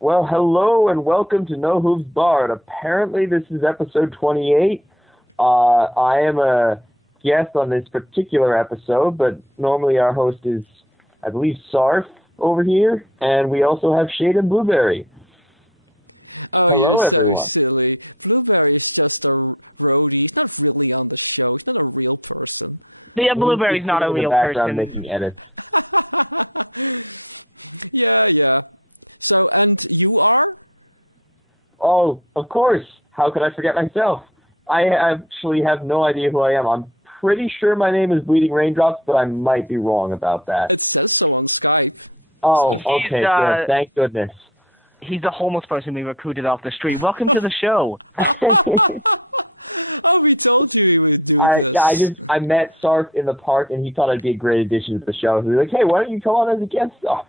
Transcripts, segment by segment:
Well, hello and welcome to No Hooves Barred. Apparently, this is episode 28. I am a guest on this particular episode, but normally our host is, I believe, Sarf over here, and we also have Shade and Blueberry. Hello, everyone. The Blueberry's not a in the real background person. making edits. Oh, of course. How could I forget myself? I actually have no idea who I am. I'm pretty sure my name is Bleeding Raindrops, but I might be wrong about that. Oh, okay, good. Thank goodness. He's a homeless person we recruited off the street. Welcome to the show. I met Sarf in the park, and he thought I'd be a great addition to the show. So he was like, hey, why don't you come on as a guest star?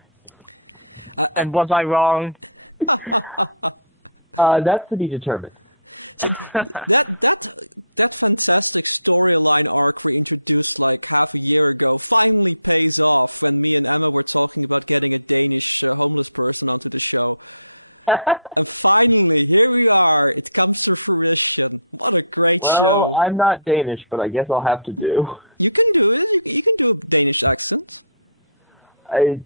And was I wrong? That's to be determined. Well, I'm not Danish, but I guess I'll have to do. I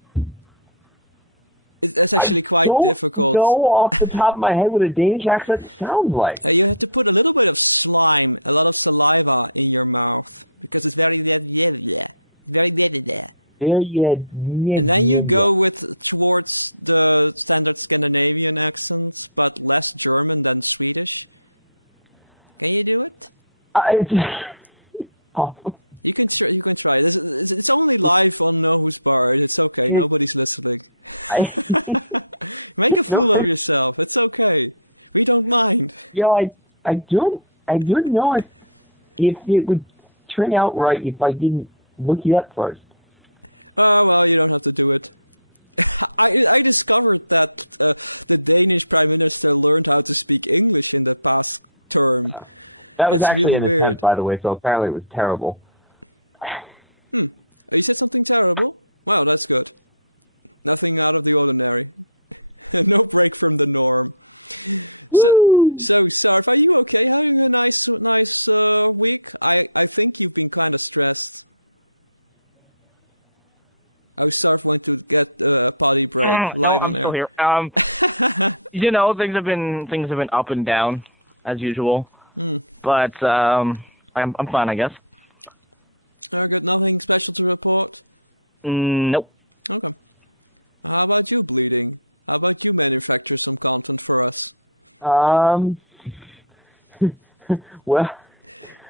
don't know off the top of my head what a Danish accent sounds like. There you go. It's awful. It, I no, I don't know if it would turn out right if I didn't look you up first. That was actually an attempt, by the way, so apparently it was terrible. Woo! No, I'm still here. Things have been up and down as usual, but I'm fine, I guess. Nope. Um, well,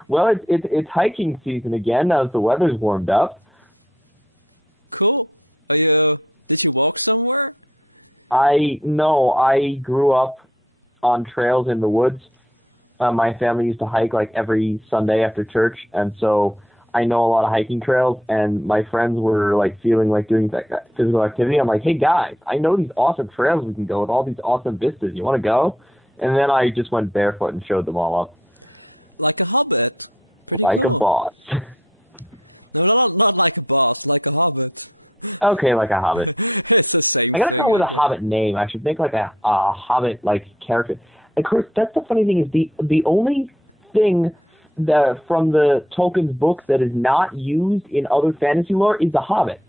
it's hiking season again now that the weather's warmed up. I grew up on trails in the woods. My family used to hike like every Sunday after church, and so I know a lot of hiking trails. And my friends were like feeling like doing that physical activity. I'm like, hey guys, I know these awesome trails we can go with all these awesome vistas. You want to go? And then I just went barefoot and showed them all up like a boss. Okay, like a hobbit. I gotta come up with a Hobbit name. I should make like a Hobbit like character. Of course, that's the funny thing is the only thing from the Tolkien's books that is not used in other fantasy lore is the Hobbit.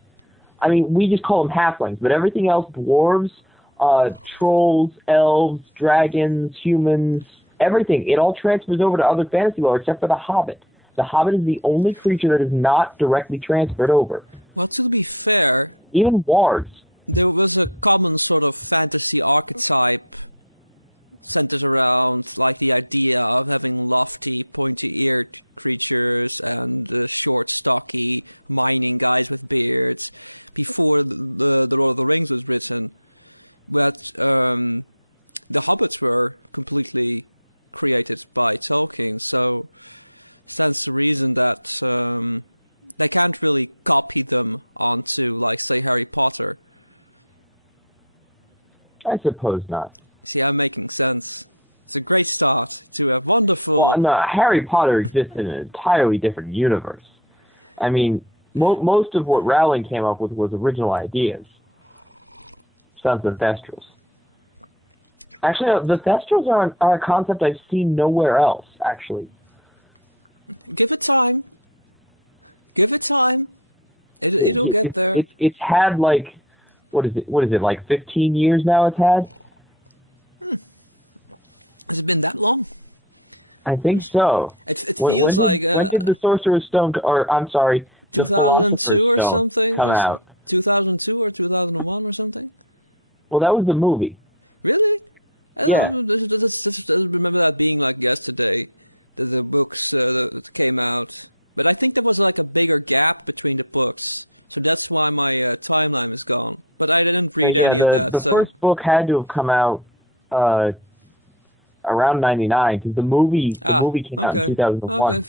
I mean, we just call them halflings, but everything else, dwarves, trolls, elves, dragons, humans, everything, it all transfers over to other fantasy lore except for the Hobbit. The Hobbit is the only creature that is not directly transferred over. Even wards. I suppose not. Well, no, Harry Potter exists in an entirely different universe. I mean, most of what Rowling came up with was original ideas. Sons of Thestrals. Actually, the Thestrals are a concept I've seen nowhere else, actually. It's had like, what is it, like 15 years now it's had? I think so. When did the Sorcerer's Stone, or I'm sorry, the Philosopher's Stone come out? Well, that was the movie. Yeah. Yeah, the first book had to have come out uh around 99 because the movie came out in 2001.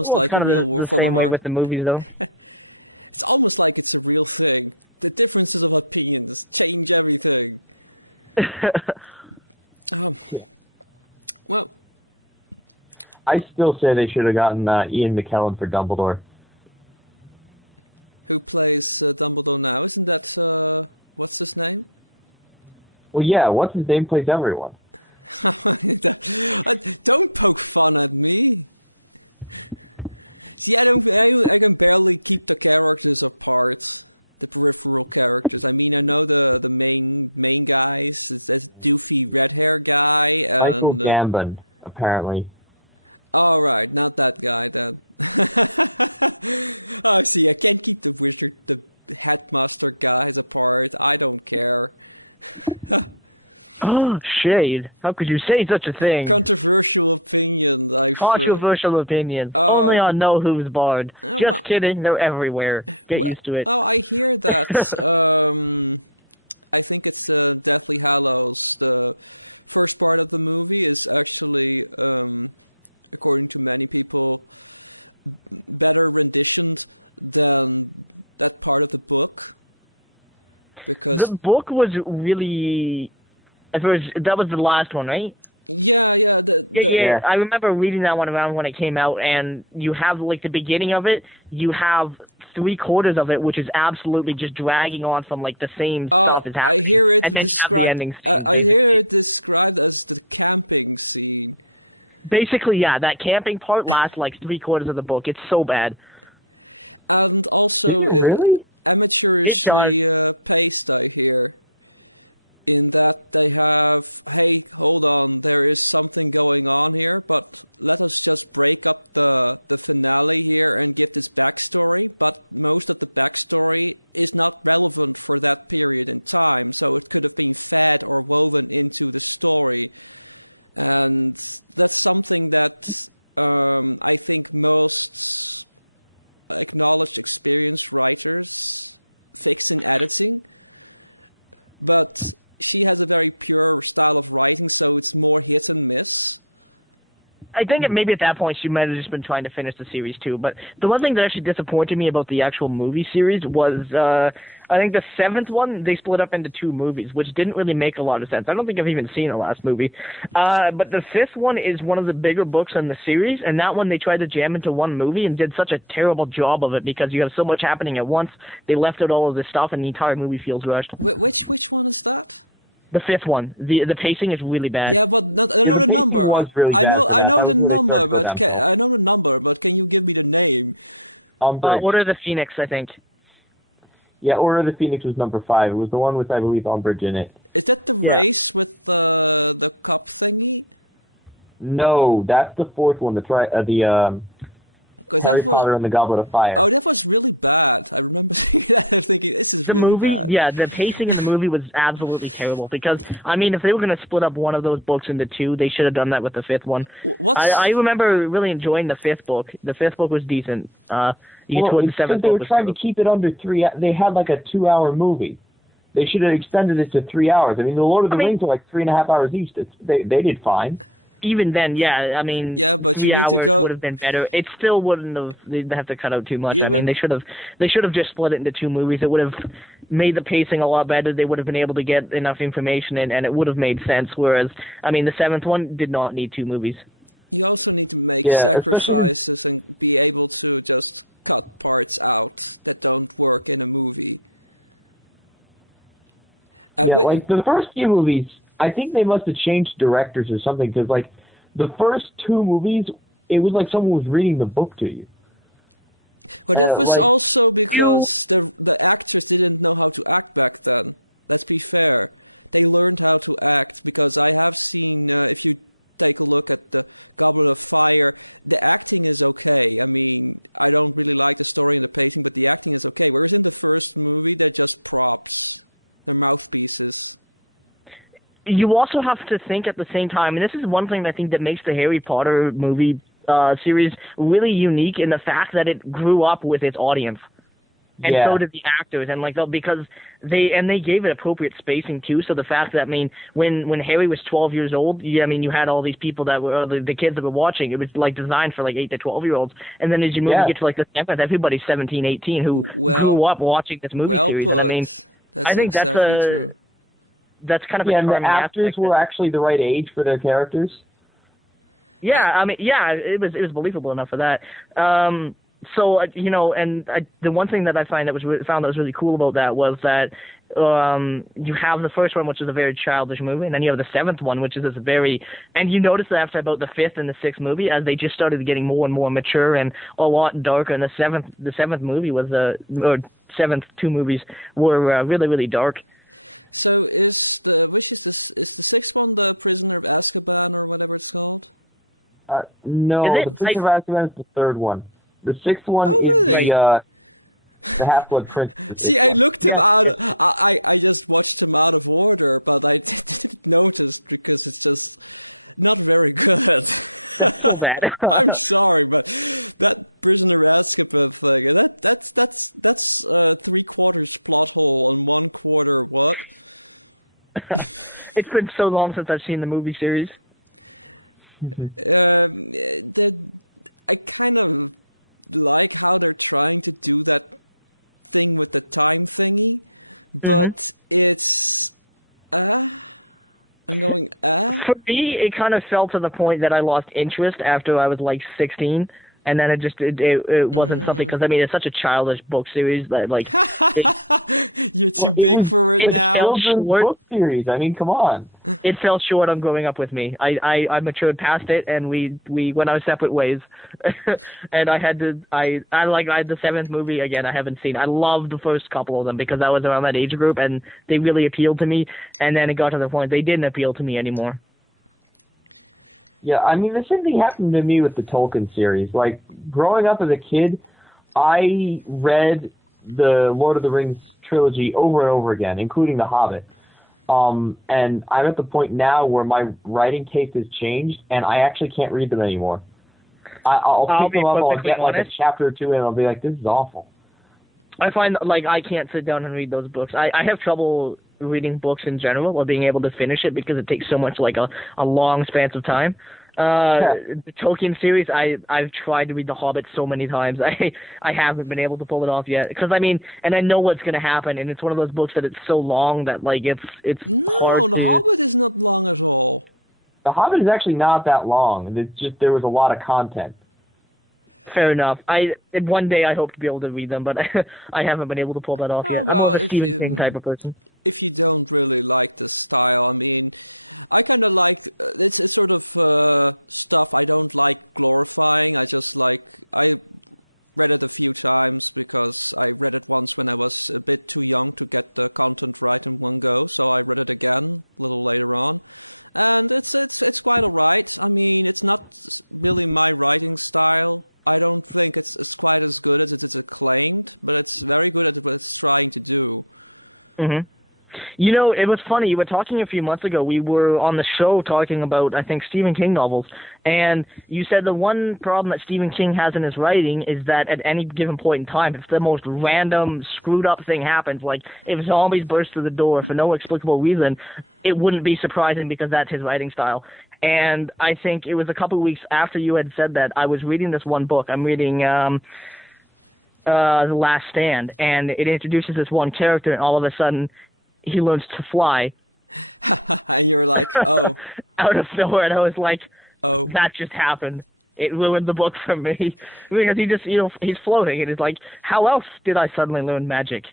Well, it's kind of the same way with the movies, though. Yeah. I still say they should have gotten Ian McKellen for Dumbledore. Well, yeah, what's his name plays everyone. Michael Gambon, apparently. Oh, shade. How could you say such a thing? Controversial opinions. Only on No Who's Bard. Just kidding, they're everywhere. Get used to it. The book was really. If it was, that was the last one, right? Yeah, yeah. Yeah. I remember reading that one around when it came out, and you have like the beginning of it. You have three-quarters of it, which is absolutely just dragging on from like the same stuff is happening, and then you have the ending scenes, basically. Basically, yeah, that camping part lasts like three-quarters of the book. It's so bad. Did you really? It does. I think maybe at that point she might have just been trying to finish the series too. But the one thing that actually disappointed me about the actual movie series was I think the seventh one they split up into two movies, which didn't really make a lot of sense. I don't think I've even seen the last movie. But the fifth one is one of the bigger books in the series, and that one they tried to jam into one movie and did such a terrible job of it because you have so much happening at once. They left out all of this stuff, and the entire movie feels rushed. The fifth one, the pacing is really bad. Yeah, the pacing was really bad for that. That was where they started to go downhill. Umbridge. Order of the Phoenix, I think. Yeah, Order of the Phoenix was number 5. It was the one with, I believe, Umbridge in it. Yeah. No, that's the fourth one. That's right. The Harry Potter and the Goblet of Fire. The movie, yeah, the pacing in the movie was absolutely terrible because, I mean, if they were going to split up one of those books into two, they should have done that with the fifth one. I remember really enjoying the fifth book. The fifth book was decent. You get Well, towards the it's because seventh they book were was trying to keep it under 3. They had like a 2-hour movie. They should have extended it to 3 hours. I mean, the Lord of I the mean, Rings are like 3.5 hours each. They did fine. even then, yeah, I mean, 3 hours would have been better. It still wouldn't have. They'd have to cut out too much. I mean, they should have just split it into two movies. It would have made the pacing a lot better. They would have been able to get enough information in, and it would have made sense. Whereas, I mean, the seventh one did not need two movies. Yeah, especially since yeah, like the first few movies, I think they must have changed directors or something because like the first two movies, it was like someone was reading the book to you. Like You you also have to think at the same time, and this is one thing I think that makes the Harry Potter movie series really unique in the fact that it grew up with its audience. And yeah, so did the actors, and like because they gave it appropriate spacing too. So the fact that, I mean, when Harry was 12 years old, I mean, you had all these people that were the kids that were watching. It was like designed for like 8 to 12 year olds, and then as you move yeah, you get to like the seventh, everybody's 17, 18 who grew up watching this movie series. And I mean, I think that's kind of a yeah, and the charming actors aspect. were actually the right age for their characters. Yeah, I mean, yeah, it was believable enough for that. And the one thing that I found that was really cool about that was that you have the first one, which is a very childish movie, and then you have the seventh one, which is this very, and you notice that after about the fifth and the sixth movie, as they just started getting more and more mature and a lot darker, and the seventh movie was or seventh two movies were really really dark. Is No, it? the Prince of Azkaban is the third one. The sixth one is Right. the Half Blood Prince. Is the sixth one. Yeah. Yes. That's so bad. It's been so long since I've seen the movie series. hmm For me, it kind of fell to the point that I lost interest after I was like 16, and then it wasn't something, because I mean it's such a childish book series that like it Well, it was a it fell children's short. book series. I mean, come on. It fell short on growing up with me. I matured past it, and we went our separate ways. And I had the seventh movie again. I haven't seen. I loved the first couple of them because I was around that age group, and they really appealed to me. And then it got to the point they didn't appeal to me anymore. Yeah, I mean, the same thing happened to me with the Tolkien series. Like, growing up as a kid, I read the Lord of the Rings trilogy over and over again, including The Hobbit. And I'm at the point now where my writing taste has changed, and I actually can't read them anymore. I'll I'll pick be them up, I'll perfectly get like a honest. chapter or two, and I'll be like, this is awful. I find like I can't sit down and read those books. I have trouble reading books in general or being able to finish it because it takes so much like a long span of time. The Tolkien series, I've tried to read The Hobbit so many times. I haven't been able to pull it off yet because I mean, and I know what's gonna happen, and it's one of those books that it's so long that like it's hard to. The Hobbit is actually not that long, and it's just there was a lot of content. Fair enough. One day I hope to be able to read them, but I haven't been able to pull that off yet. I'm more of a Stephen King type of person. hmm You know, it was funny. You were talking a few months ago. We were on the show talking about, I think, Stephen King novels, and you said the one problem that Stephen King has in his writing is that at any given point in time, if the most random, screwed up thing happens, like if zombies burst through the door for no explicable reason, it wouldn't be surprising because that's his writing style. And I think it was a couple of weeks after you had said that I was reading this one book. I'm reading The Last Stand, and it introduces this one character, and all of a sudden he learns to fly out of nowhere, and I was like, that just happened. It ruined the book for me because he just, he's floating, and it's like, how else did I suddenly learn magic?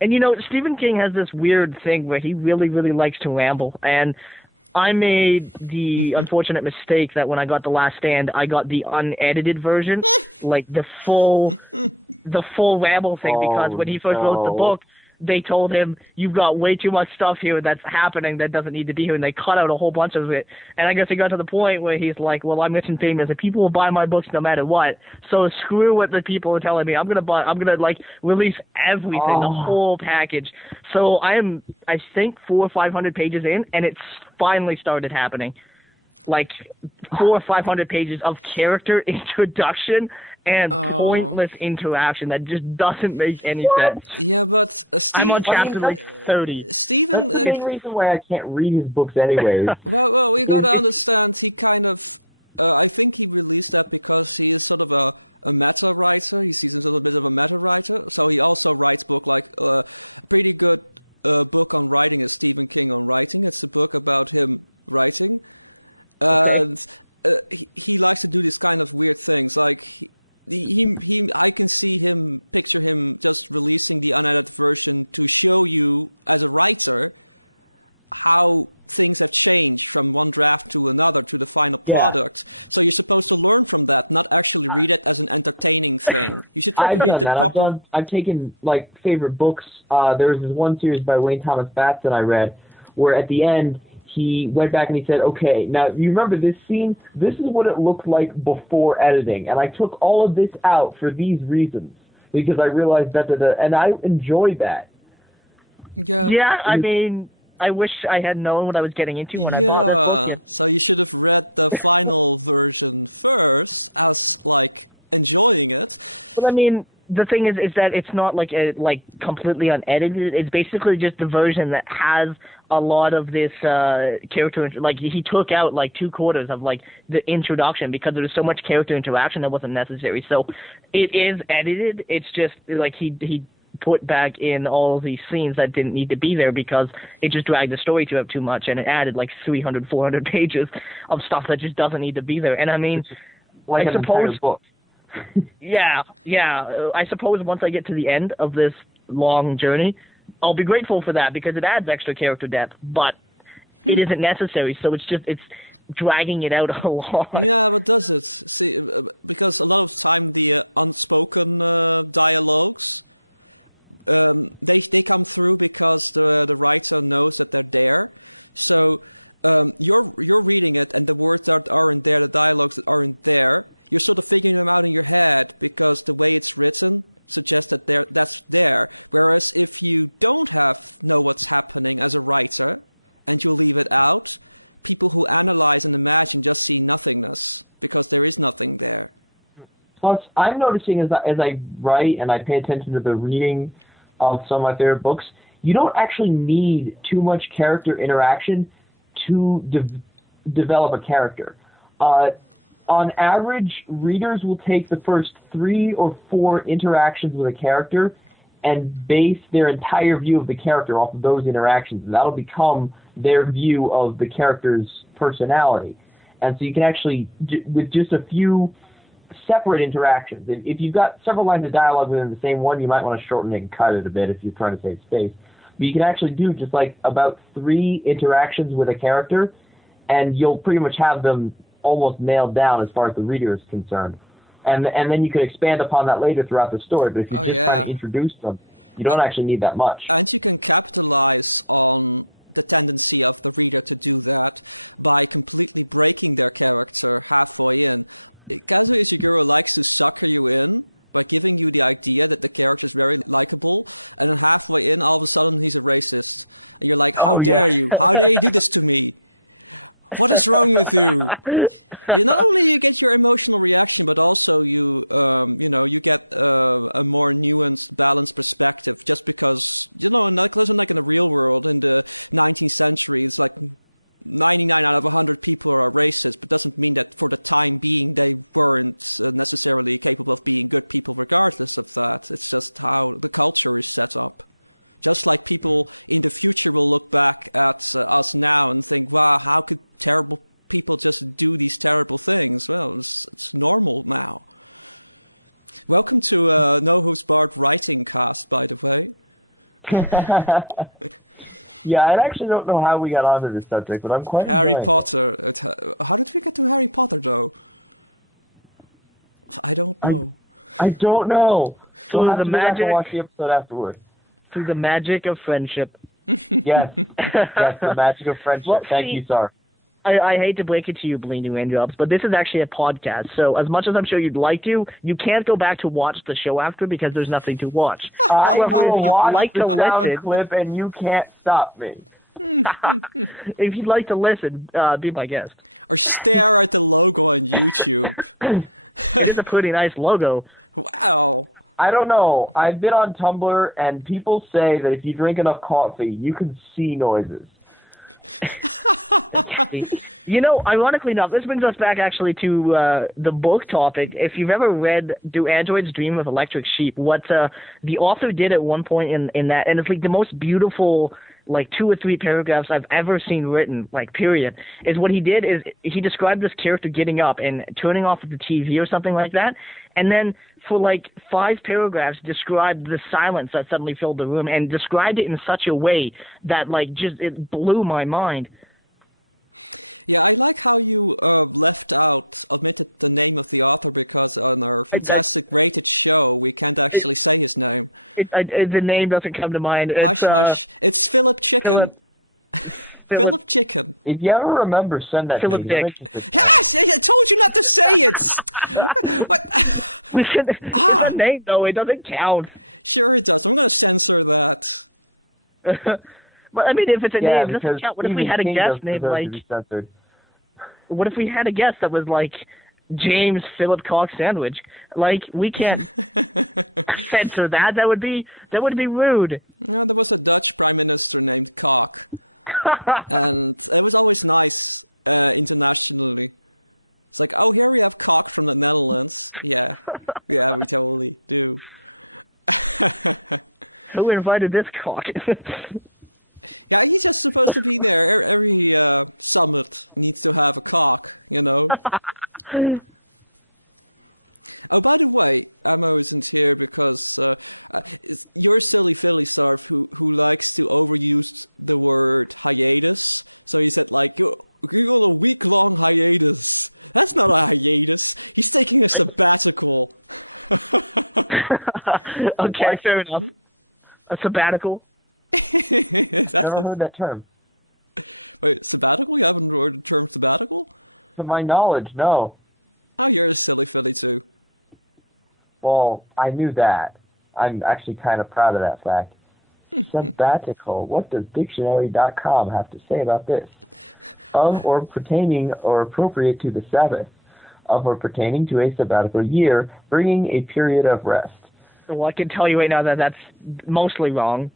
And Stephen King has this weird thing where he really, really likes to ramble, and I made the unfortunate mistake that when I got The Last Stand, I got the unedited version, like the full ramble thing, because Oh when he first wrote the no. book, they told him, you've got way too much stuff here that's happening that doesn't need to be here, and they cut out a whole bunch of it. And I guess he got to the point where he's like, well, I'm rich and famous, and people will buy my books no matter what, so screw what the people are telling me. I'm gonna like release everything, the Oh. whole package. So I think 400 or 500 pages in, and it's finally started happening. Like 400 or 500 pages of character introduction and pointless interaction that just doesn't make any What? sense. I'm on I mean, chapter like 30. that's the main reason why I can't read his books anyways. Is Okay. yeah, I've done that. I've taken like favorite books. There was this one series by Wayne Thomas Batson I read, where at the end he went back and he said, "Okay, now you remember this scene? This is what it looked like before editing, and I took all of this out for these reasons because I realized that, and I enjoyed that." Yeah, I mean, I wish I had known what I was getting into when I bought this book. Yeah. But I mean, the thing is that it's not like completely unedited. It's basically just the version that has a lot of this character. Like he took out like 2 quarters of like the introduction because there was so much character interaction that wasn't necessary. So it is edited. It's just like he put back in all these scenes that didn't need to be there because it just dragged the story to up too much, and it added like 300, 400 pages of stuff that just doesn't need to be there. And I mean, Like I an entire suppose book. yeah, yeah. I suppose once I get to the end of this long journey, I'll be grateful for that because it adds extra character depth, but it isn't necessary. So it's dragging it out a lot. Plus, I'm noticing as I write and I pay attention to the reading of some of my favorite books, you don't actually need too much character interaction to develop a character. Uh, on average, readers will take the first 3 or 4 interactions with a character and base their entire view of the character off of those interactions, and that'll become their view of the character's personality. And so you can actually, with just a few separate interactions. If you've got several lines of dialogue within the same one, you might want to shorten it and cut it a bit if you're trying to save space. But you can actually do just like about 3 interactions with a character, and you'll pretty much have them almost nailed down as far as the reader is concerned. And then you can expand upon that later throughout the story. But if you're just trying to introduce them, you don't actually need that much. Oh yeah. Yeah, I actually don't know how we got onto this subject, but I'm quite enjoying it. I I don't know. We'll Through have the to go back and magic, watch the episode afterward. through the magic of friendship. Yes, yes, the magic of friendship. Well, Thank see, you, sir. I hate to break it to you, Bleeding Raindrops, but this is actually a podcast. So as much as I'm sure you'd like to, you can't go back to watch the show after because there's nothing to watch. I However, if will you'd watch like the to sound listen, clip, and you can't stop me. if you'd like to listen, be my guest. It is a pretty nice logo. I don't know. I've been on Tumblr, and people say that if you drink enough coffee, you can see noises. You know, ironically enough, this brings us back actually to the book topic. If you've ever read Do Androids Dream of Electric Sheep, what the author did at one point in that, and it's like the most beautiful, like 2 or 3 paragraphs I've ever seen written, like period, is what he did is he described this character getting up and turning off the TV or something like that, and then for like 5 paragraphs described the silence that suddenly filled the room and described it in such a way that like just it blew my mind. I, it, the name doesn't come to mind. It's Philip Philip If you ever remember, send that Philip to me. I'm Dick. interested in that. It's a name though. It doesn't count. But I mean, if it's a Yeah, name, it because doesn't count. What if we Stephen had a King guest doesn't named deserve like? to be censored. What if we had a guest that was like James Philip Cox Sandwich? Like we can't censor that. That would be rude. Who invited this cock? Okay, fair enough. A sabbatical. Never heard that term. To my knowledge, no. Well, I knew that. I'm actually kind of proud of that fact. Sabbatical. What does dictionary.com have to say about this? Of or pertaining or appropriate to the Sabbath. Of or pertaining to a sabbatical year, bringing a period of rest. Well, I can tell you right now that that's mostly wrong.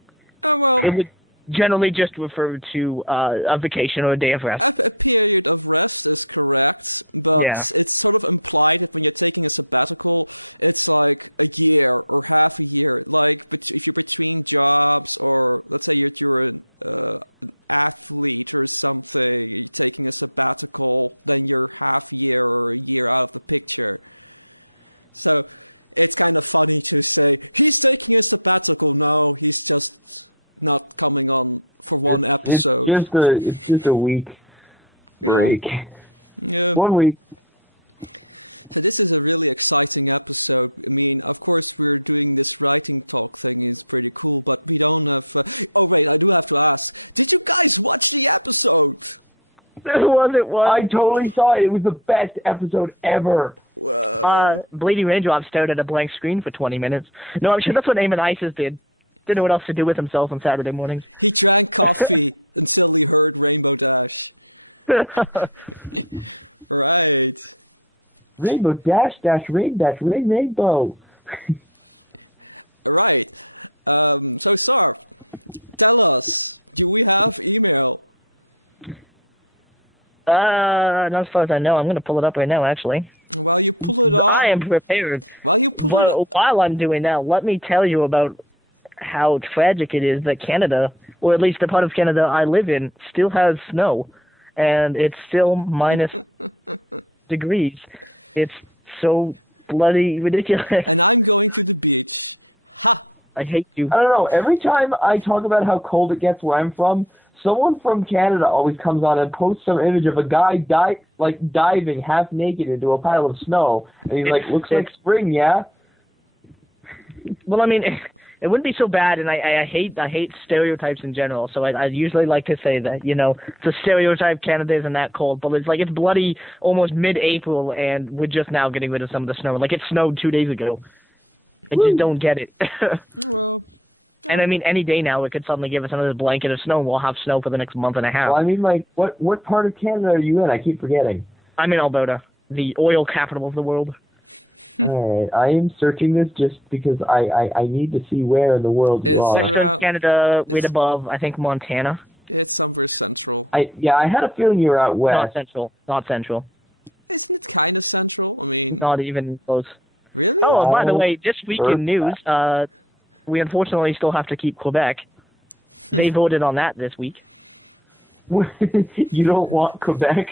It would generally just refer to a vacation or a day of rest. Yeah. It's just a week break. 1 week. It was. I totally saw it. It was the best episode ever. Bleeding Raindrops stared at a blank screen for 20 minutes. No, I'm sure that's what Amonisis did. Didn't know what else to do with himself on Saturday mornings. Rainbow dash dash rain rainbow. Not as far as I know. I'm gonna pull it up right now, actually. I am prepared. But while I'm doing that, let me tell you about how tragic it is that Canada, or at least the part of Canada I live in, still has snow. And it's still minus degrees. It's so bloody ridiculous. I hate you. I don't know. Every time I talk about how cold it gets where I'm from, someone from Canada always comes on and posts some image of a guy diving half naked into a pile of snow, and he's like, "Looks like spring, yeah." Well, I mean, it wouldn't be so bad, and I hate stereotypes in general. So I usually like to say that it's a stereotype Canada isn't that cold, but it's bloody almost mid-April, and we're just now getting rid of some of the snow. Like it snowed 2 days ago. I just don't get it. And I mean, any day now, it could suddenly give us another blanket of snow, and we'll have snow for the next month and a half. Well, I mean, what part of Canada are you in? I keep forgetting. I'm in Alberta, the oil capital of the world. All right, I am searching this just because I need to see where in the world you are. Western Canada, right above, I think, Montana. I had a feeling you were out west. Not central. Not even close. Oh, by the way, this week in news, we unfortunately still have to keep Quebec. They voted on that this week. You don't want Quebec?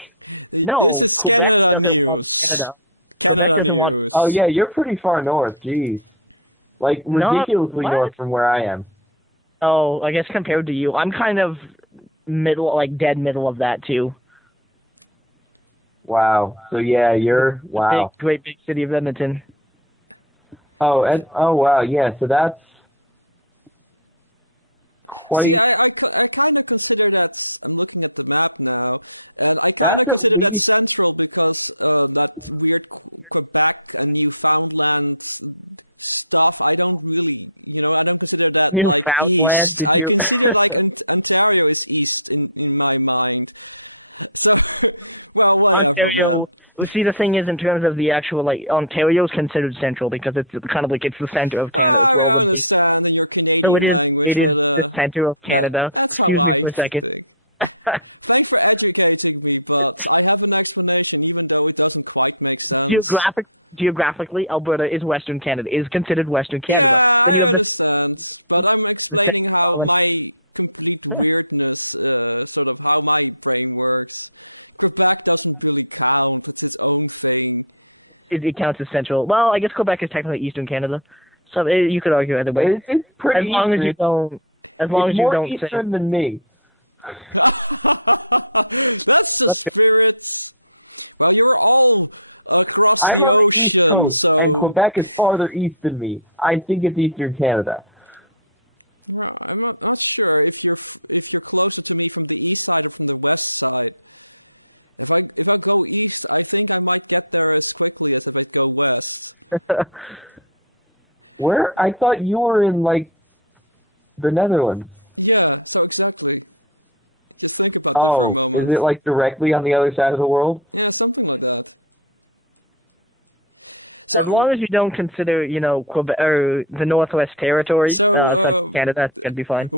No, Quebec doesn't want Canada. Quebec doesn't want... Oh, yeah, you're pretty far north, jeez. Like, ridiculously north from where I am. Oh, I guess compared to you. I'm kind of middle, dead middle of that, too. Wow. So, yeah, you're... Wow. Great big city of Edmonton. Oh, wow, yeah, so that's quite... That's at least... Newfoundland, did you? Ontario. See, the thing is, in terms of the actual, Ontario is considered central because it's kind of it's the center of Canada as well. So it is the center of Canada. Excuse me for a second. Geographically, Alberta is Western Canada. Is considered Western Canada. Then you have the second province. It counts as central. Well, I guess Quebec is technically Eastern Canada, so you could argue either way. It's pretty as long eastern. As you don't. As long it's as you more don't eastern say. than me. I'm on the East Coast, and Quebec is farther east than me. I think it's Eastern Canada. Where? I thought you were in, the Netherlands. Oh, is it, directly on the other side of the world? As long as you don't consider, Quebec or the Northwest Territories, such Canada, that's gonna be fine.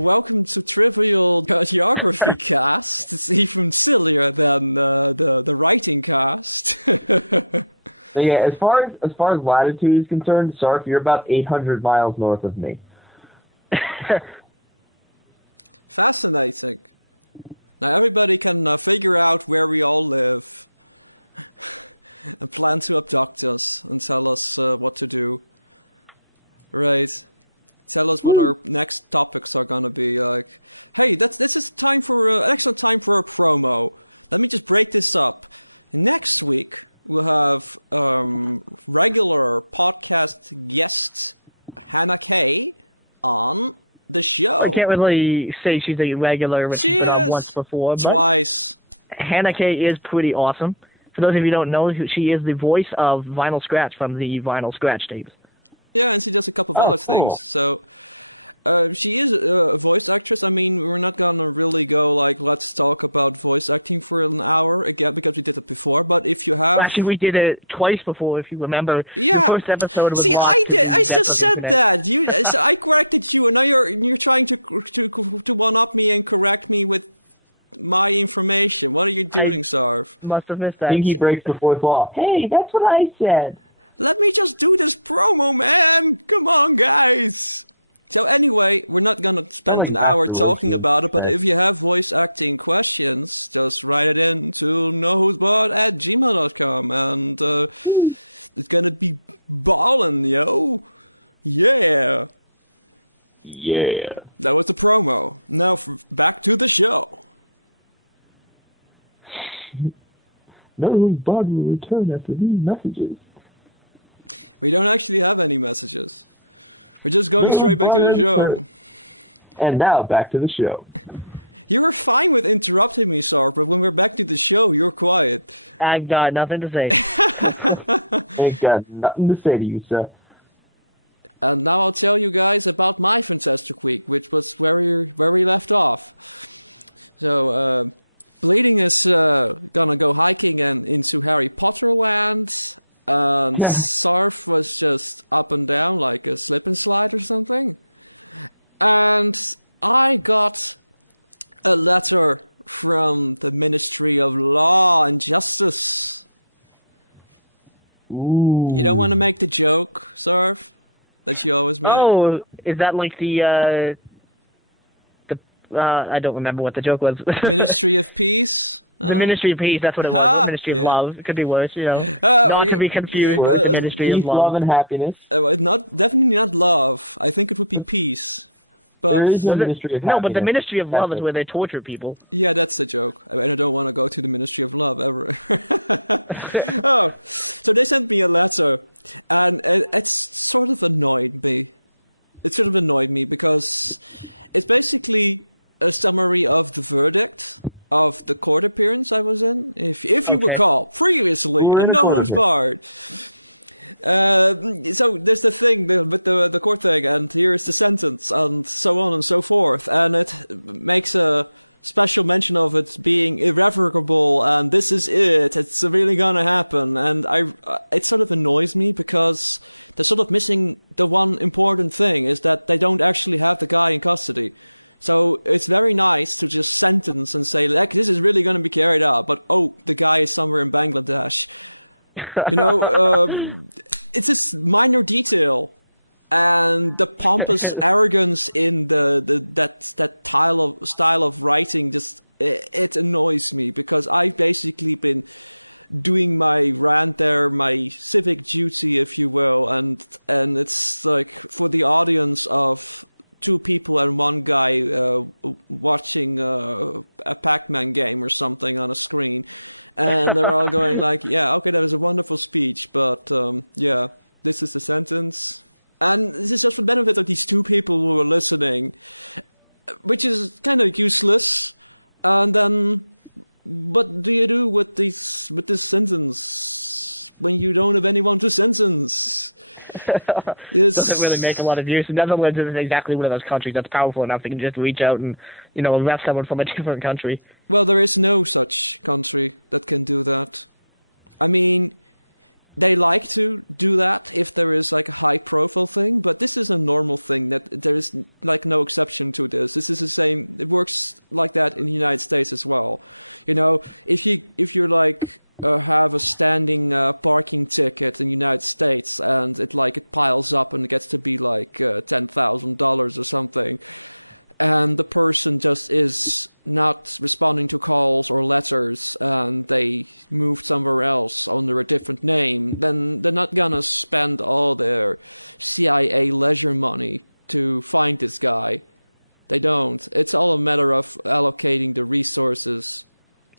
So yeah, as far as latitude is concerned, Sark, you're about 800 miles north of me. I can't really say she's a regular, but she's been on once before. But Hannah Kay is pretty awesome. For those of you who don't know, she is the voice of Vinyl Scratch from the Vinyl Scratch tapes. Oh, cool. Actually, we did it twice before, if you remember. The first episode was lost to the depth of the internet. I must have missed I that. think he breaks the fourth wall. Hey, that's what I said. Not like Master Roshi and that. Yeah. No whose body will return after these messages. No whose body has returned. And now back to the show. I've got nothing to say. Ain't got nothing to say to you, sir. Ooh. Oh, is that like I don't remember what the joke was. The Ministry of Peace, that's what it was. Ministry of Love. It could be worse, you know. Not to be confused Worse. with the Ministry Peace, of Love. love, and happiness. There is no Ministry of Happiness. No, but the Ministry of Love is where they torture people. Okay. Who were in accord with him. Doesn't really make a lot of use. Netherlands isn't exactly one of those countries that's powerful enough they can just reach out and, arrest someone from a different country.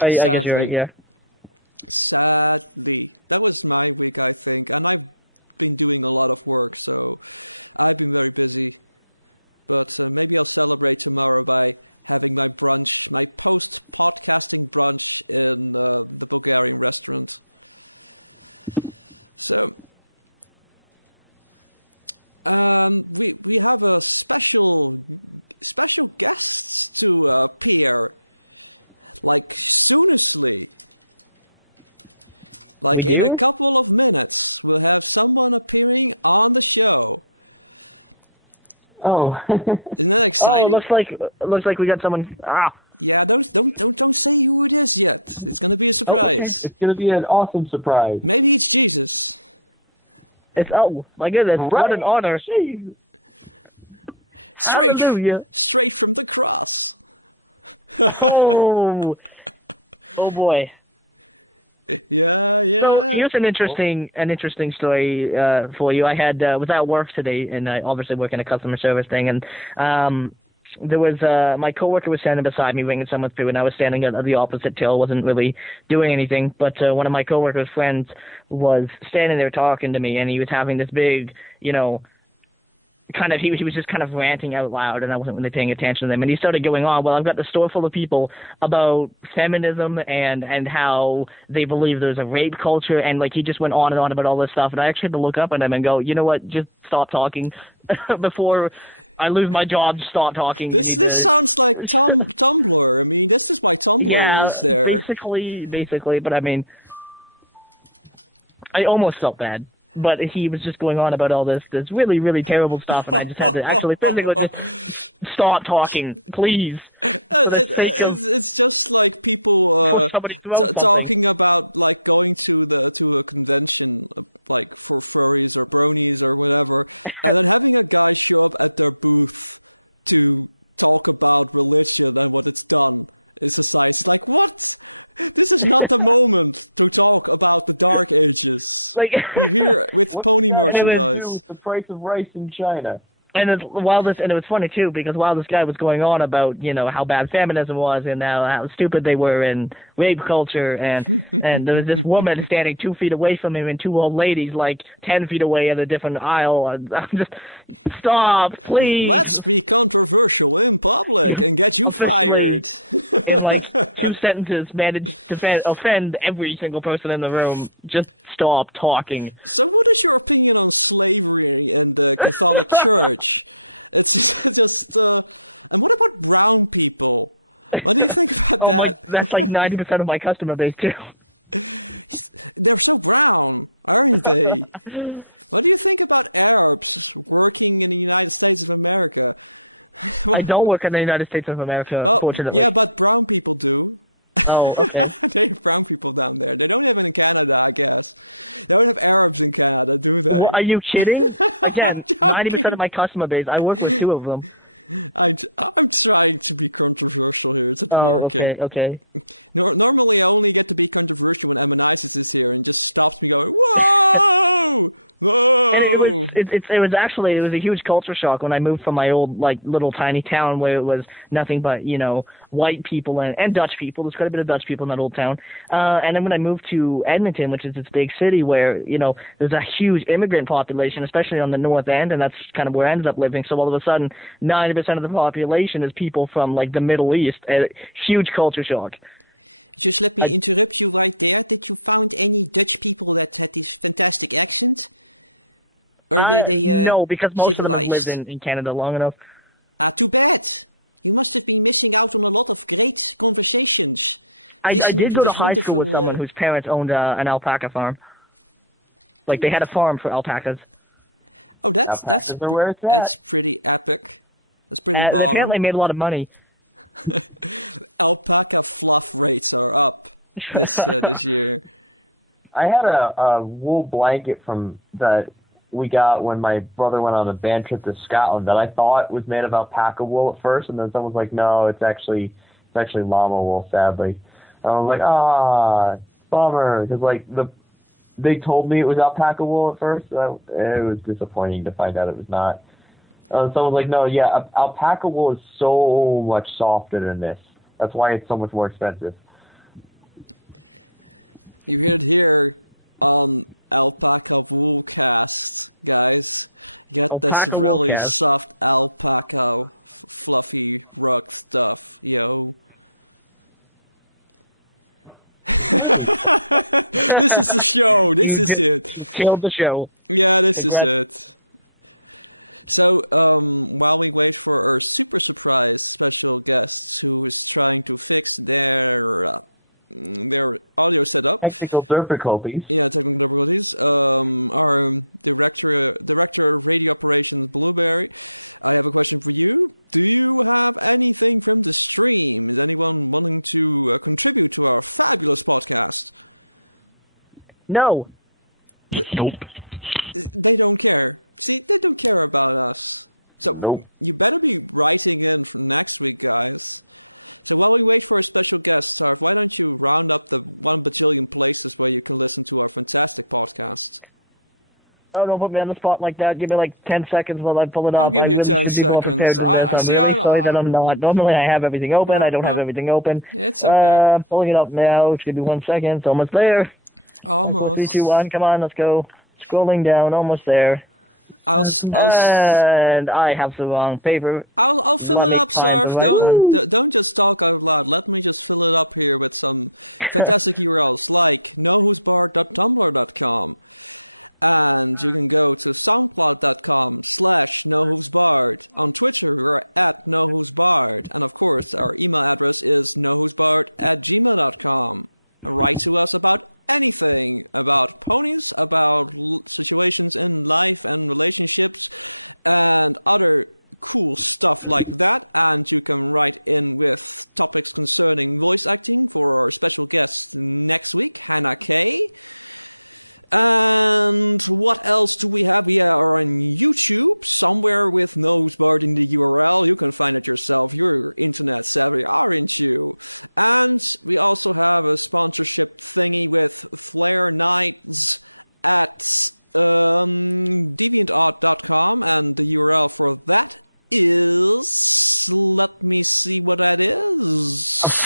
I guess you're right, yeah. We do? Oh, Oh, it looks like we got someone. Ah. Oh, okay. it's gonna be an awesome surprise. It's oh my goodness, what Right? an honor! Jeez. Hallelujah! Oh, oh boy. So here's an interesting story for you. I had was at work today, and I obviously work in a customer service thing, and there was my coworker was standing beside me, ringing someone through, and I was standing at the opposite till, wasn't really doing anything. But one of my coworker's friends was standing there talking to me, and he was having this big, kind of he was just kind of ranting out loud, and I wasn't really paying attention to him, and he started going on, well, I've got the store full of people about feminism and how they believe there's a rape culture, and like he just went on and on about all this stuff, and I actually had to look up at him and go, you know what, just stop talking before I lose my job. Just stop talking. You need to. Yeah, basically, but I mean, I almost felt bad, but he was just going on about all this really really terrible stuff, and I just had to actually physically just stop talking, please, for the sake of for somebody to throw something. Like, What does that and it have was to do with the price of rice in China? and it was funny too because while this guy was going on about how bad feminism was and how stupid they were in rape culture and there was this woman standing 2 feet away from him and two old ladies like 10 feet away in a different aisle. And I'm just stop, please. You officially in like two sentences managed to offend every single person in the room. Just stop talking. Oh my, that's like 90% of my customer base too. I don't work in the United States of America, fortunately. Oh, okay. What, are you kidding? Again, 90% of my customer base, I work with two of them. Oh, okay, okay. And it was a huge culture shock when I moved from my old like little tiny town where it was nothing but white people and Dutch people. There's quite a bit of Dutch people in that old town. And then when I moved to Edmonton, which is this big city where there's a huge immigrant population, especially on the north end, and that's kind of where I ended up living. So all of a sudden, 90% of the population is people from like the Middle East. Huge culture shock. I no, because most of them have lived in Canada long enough. I did go to high school with someone whose parents owned an alpaca farm. Like they had a farm for alpacas. Alpacas are where it's at. They apparently made a lot of money. I had a wool blanket from that we got when my brother went on a band trip to Scotland that I thought was made of alpaca wool at first, and then someone's like, "No, it's actually llama wool, sadly." And I was like, "Ah, bummer," because like they told me it was alpaca wool at first. So it was disappointing to find out it was not. Someone's like, "No, yeah, alpaca wool is so much softer than this. That's why it's so much more expensive." Alpaca wool calf. You killed the show. Congrats. Technical difficulties. No. Nope. Nope. Oh, don't put me on the spot like that. Give me like 10 seconds while I pull it up. I really should be more prepared than this. I'm really sorry that I'm not. Normally I have everything open. I don't have everything open. Pulling it up now. Just give me 1 second. It's almost there. 5, 4, 3, 2, 1. Come on, let's go. Scrolling down. Almost there. And I have the wrong paper. Let me find the right one.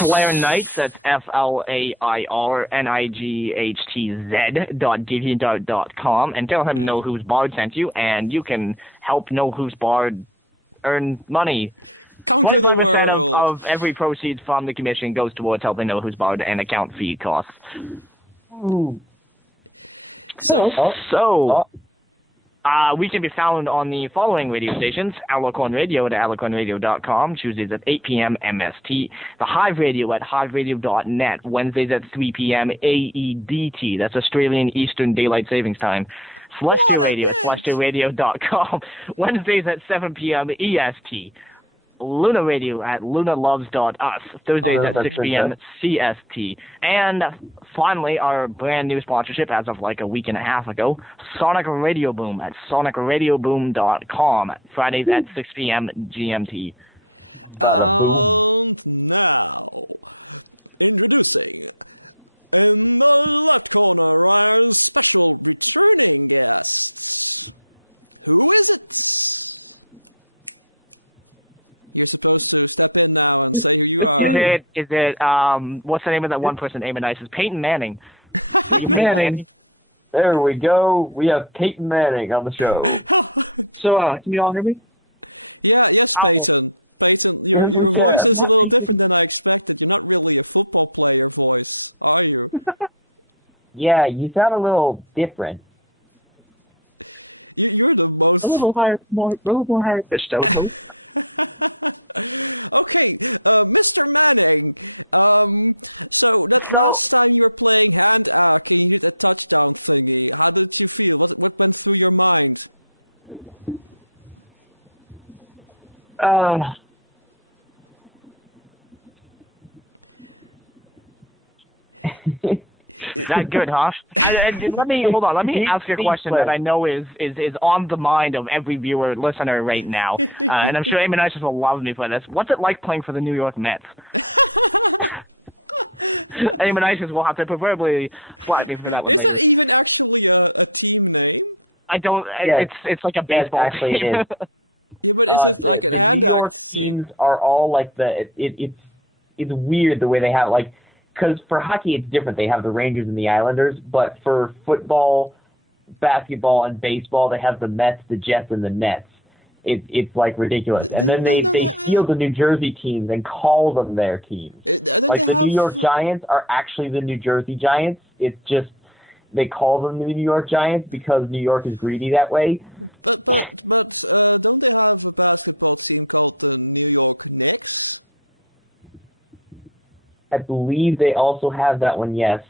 Flair Knights, that's FlairNightz.com, and tell him No Who's Bard sent you, and you can help No Who's Bard earn money. 25% of every proceeds from the commission goes towards helping No Who's Bard and account fee costs. Ooh. So, we can be found on the following radio stations: Alarcon Radio at alarconradio.com, Tuesdays at 8 p.m. MST, the Hive Radio at hiveradio.net, Wednesdays at 3 p.m. AEDT, that's Australian Eastern Daylight Savings Time, Celestial Radio at celestialradio.com, Wednesdays at 7 p.m. EST, Luna Radio at lunaloves.us, Thursdays at 6 p.m. CST, and finally, our brand new sponsorship as of like a week and a half ago, Sonic Radio Boom at sonicradioboom.com, Fridays at 6 p.m. GMT. Bada boom. Is it what's the name of that one person, Amonisis? Peyton Manning. Peyton Manning. There we go. We have Peyton Manning on the show. So, can you all hear me? Oh. Yes, we can. I'm not Peyton. Yeah, you sound a little different. A little more higher pitched, I would hope. So, that good, huh? Let me ask you a question that I know is on the mind of every viewer, listener right now, and I'm sure Amonisis will love me for this. What's it like playing for the New York Mets? Amonisis will have to preferably slap me for that one later. I don't. Yes. It's like a baseball actually team. It is. The New York teams are all like it's weird the way they have like, because for hockey it's different. They have the Rangers and the Islanders, but for football, basketball, and baseball they have the Mets, the Jets, and the Nets. It's like ridiculous. And then they steal the New Jersey teams and call them their teams. Like the New York Giants are actually the New Jersey Giants. It's just they call them the New York Giants because New York is greedy that way. I believe they also have that one, yes.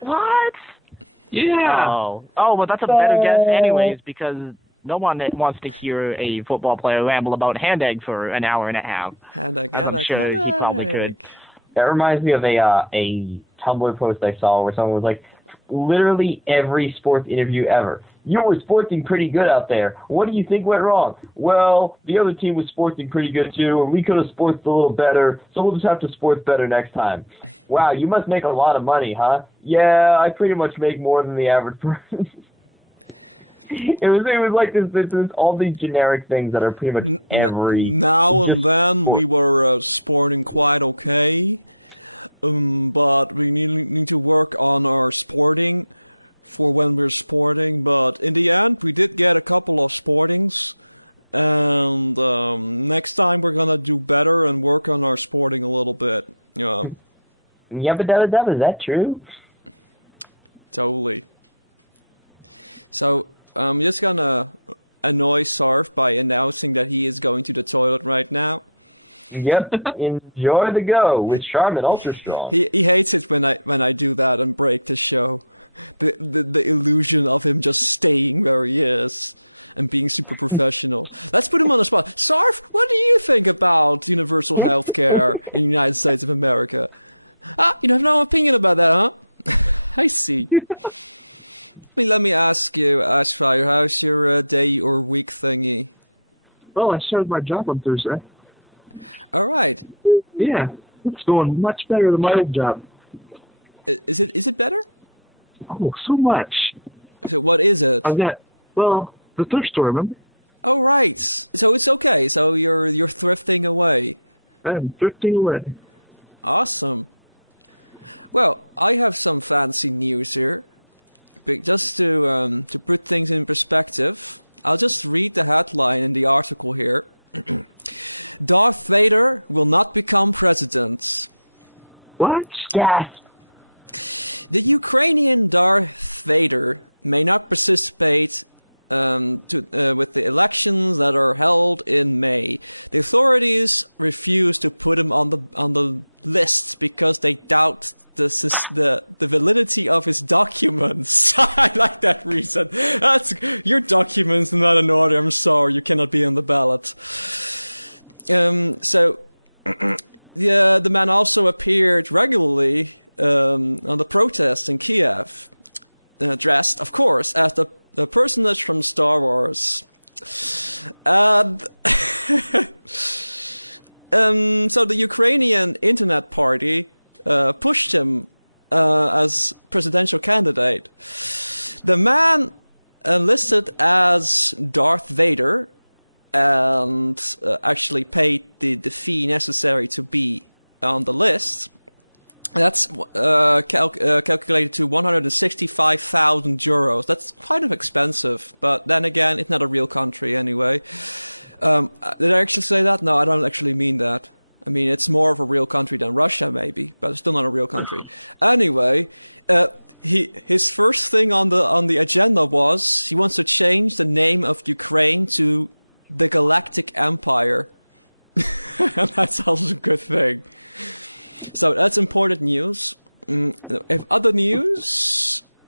What? Yeah. Oh, well, that's a better guess anyways, because no one wants to hear a football player ramble about hand egg for an hour and a half, as I'm sure he probably could. That reminds me of a Tumblr post I saw where someone was like, literally every sports interview ever. You were sporting pretty good out there. What do you think went wrong? Well, the other team was sporting pretty good too, and we could have sports a little better, so we'll just have to sports better next time. Wow, you must make a lot of money, huh? Yeah, I pretty much make more than the average person. It was like this all these generic things that are pretty much it's just sports. Yabba dabba dabba, is that true? Yep. Enjoy the go with Charmin Ultra Strong. Well, I started my job on Thursday. Yeah, it's going much better than my old job. Oh, so much. I've got, well, the thrift store, remember? I'm thrifting away. What? Gasp.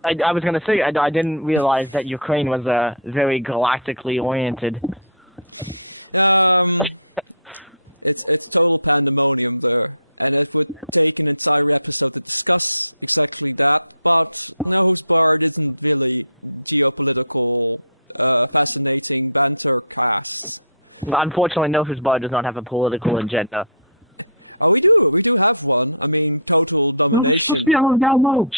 I was gonna say I didn't realize that Ukraine was very galactically oriented. Unfortunately, No Whose Bar does not have a political agenda. No, they're supposed to be on down low.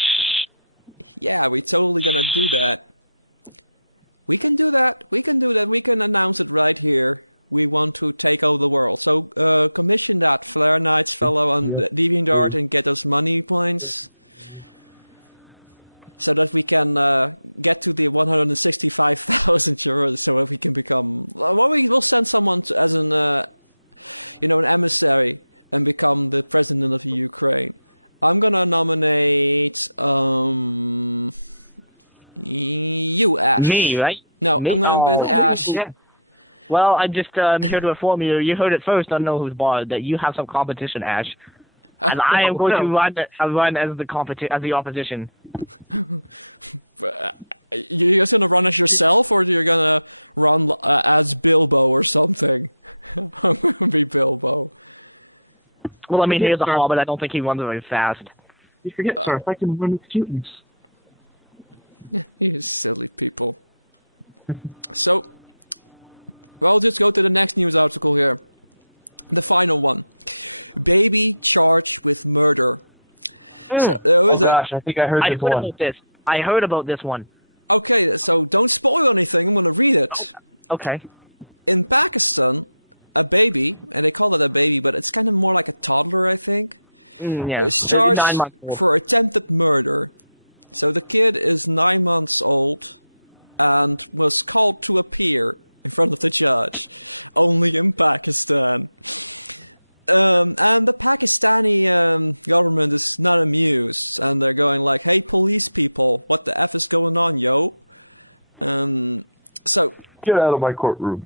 Yep. Me, right? Me? Oh. Yeah. Well, I just here to inform you. You heard it first on No Whose Bar that you have some competition, Ash, and I am going to run as the opposition. Well, I mean, Yeah, here's a sorry. Hobbit. I don't think he runs very fast. You forget, sir, if I can run with cuteness. Mm, Oh gosh, I think I heard I this heard one. about this. I heard about this one. Oh, okay. Yeah. 9 months old. Get out of my courtroom.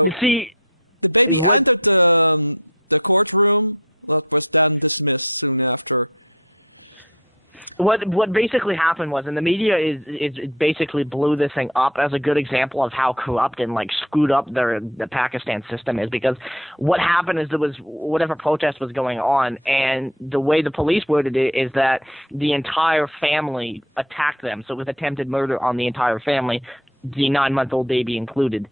You see, what basically happened was, and the media is basically blew this thing up as a good example of how corrupt and like screwed up the Pakistan system is, because what happened is there was whatever protest was going on, and the way the police worded it is that the entire family attacked them, so it was attempted murder on the entire family, the 9-month-old baby included.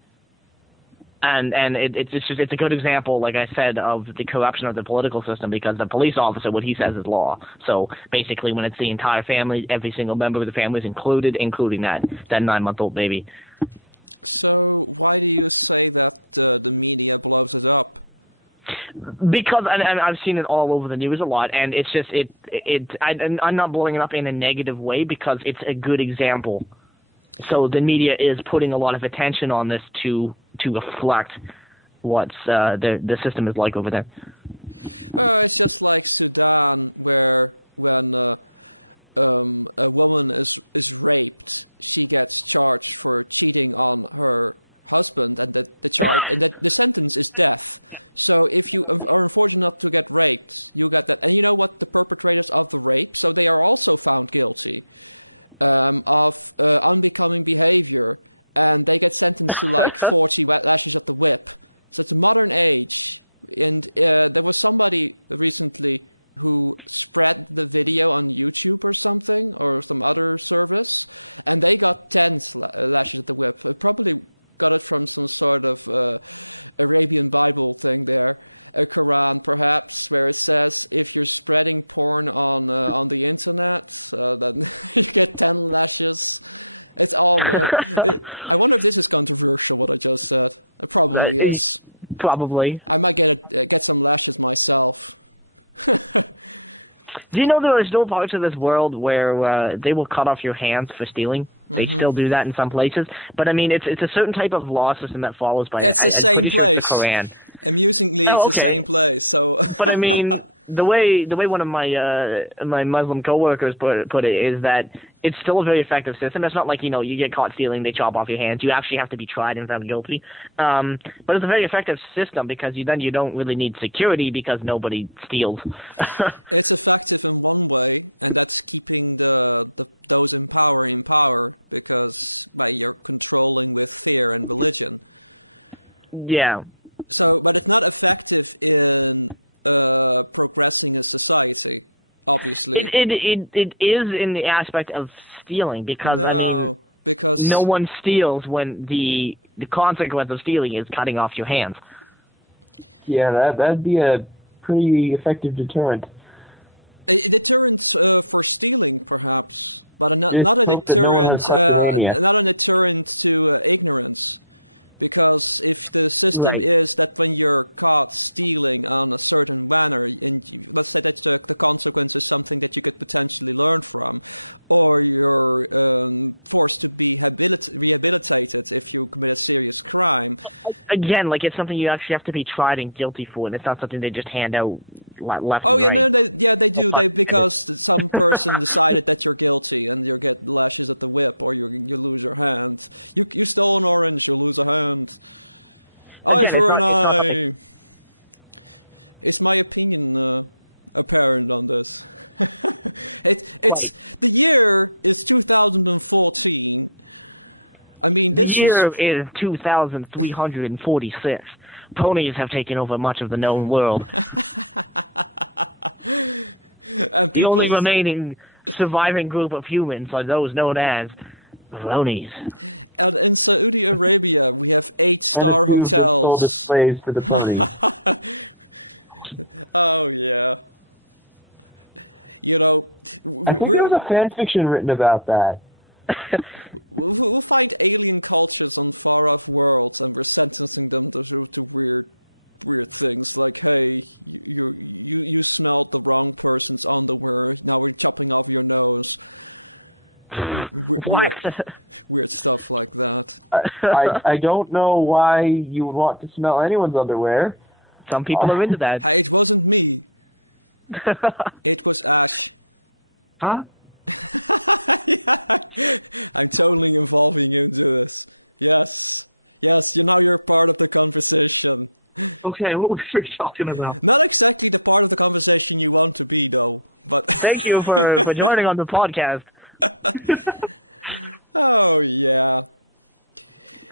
It's a good example, like I said, of the corruption of the political system, because the police officer, what he says is law. So basically, when it's the entire family, every single member of the family is included, including that 9-month-old baby. Because and I've seen it all over the news a lot, and it's just I'm not blowing it up in a negative way, because it's a good example. So the media is putting a lot of attention on this to reflect what's the system is like over there. Probably. Do you know there are still parts of this world where they will cut off your hands for stealing? They still do that in some places, but I mean, it's a certain type of law system that follows by it. I'm pretty sure it's the Quran. Oh, okay. But I mean, the way one of my Muslim coworkers put it is that it's still a very effective system. It's not like, you get caught stealing, they chop off your hands. You actually have to be tried and found guilty. But it's a very effective system, because you don't really need security, because nobody steals. Yeah. It is in the aspect of stealing, because I mean, no one steals when the consequence of stealing is cutting off your hands. Yeah, that'd be a pretty effective deterrent. Just hope that no one has kleptomania. Right. Again, like, it's something you actually have to be tried and guilty for, and it's not something they just hand out left and right. No pun intended. Again, it's not something quite. The year is 2346. Ponies have taken over much of the known world. The only remaining surviving group of humans are those known as Ronies. And a few have been sold as slaves for the ponies. I think there was a fan fiction written about that. What? I don't know why you would want to smell anyone's underwear. Some people are into that. Huh? Okay, what were we talking about? Thank you for joining on the podcast.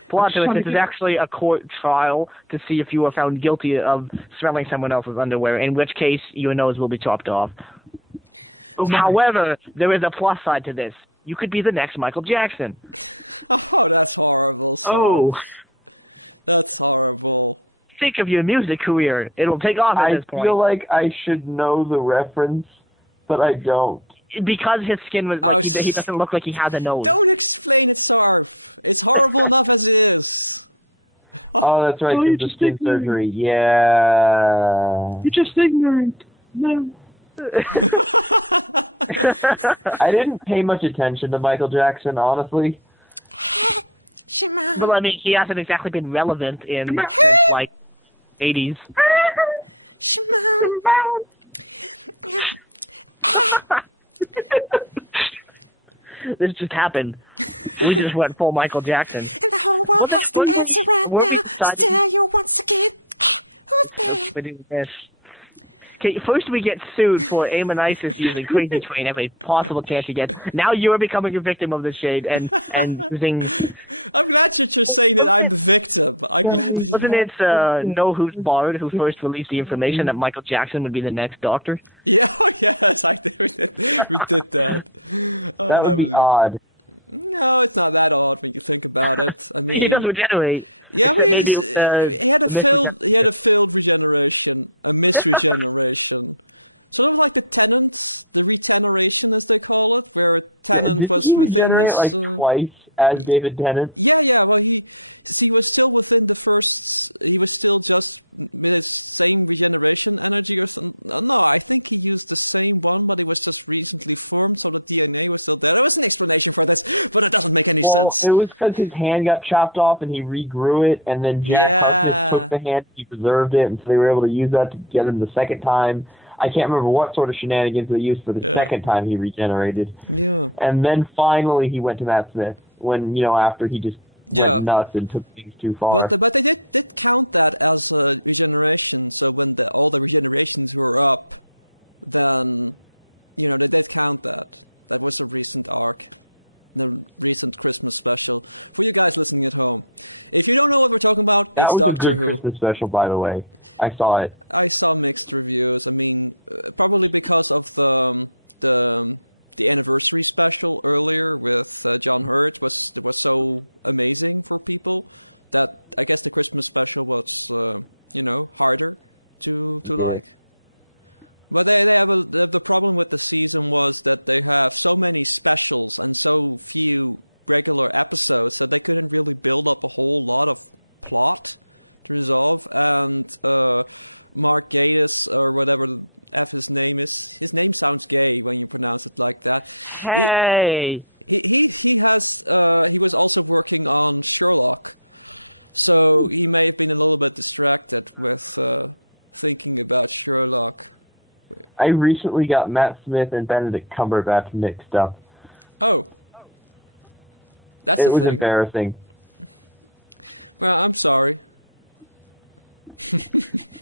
Plot twist, this is actually a court trial to see if you are found guilty of smelling someone else's underwear, in which case your nose will be chopped off. Oh my. However, there is a plus side to this. You could be the next Michael Jackson. Oh. Think of your music career. It'll take off at I this point. feel like I should know the reference, but I don't. Because his skin was like, he doesn't look like he has a nose. Oh, that's right, Oh, you're 'cause the just skin ignorant. surgery. Yeah. You're just ignorant. No. I didn't pay much attention to Michael Jackson, honestly. But I mean, he hasn't exactly been relevant in like 80s. This just happened. We just went full Michael Jackson. Weren't we deciding? Let's keep doing this. Okay, first we get sued for Amonisis using Crazy Train every possible chance he gets. Now you're becoming a victim of the shade and using. Wasn't it No Hooves Bard who first released the information that Michael Jackson would be the next Doctor? That would be odd. He does regenerate, except maybe the misregeneration. Yeah, didn't he regenerate like twice as David Tennant? Well, it was because his hand got chopped off and he regrew it, and then Jack Harkness took the hand, he preserved it, and so they were able to use that to get him the second time. I can't remember what sort of shenanigans they used for the second time he regenerated. And then finally he went to Matt Smith, when, after he just went nuts and took things too far. That was a good Christmas special, by the way. I saw it. Yeah. Hey! I recently got Matt Smith and Benedict Cumberbatch mixed up. It was embarrassing.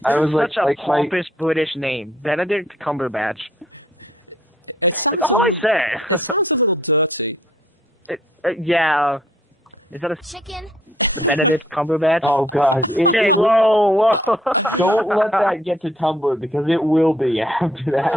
I was such a like pompous British name, Benedict Cumberbatch. Like, oh, I say. Yeah. Is that a Chicken. Benedict Cumberbatch? Oh god. Okay, whoa. Don't let that get to Tumblr because it will be after that.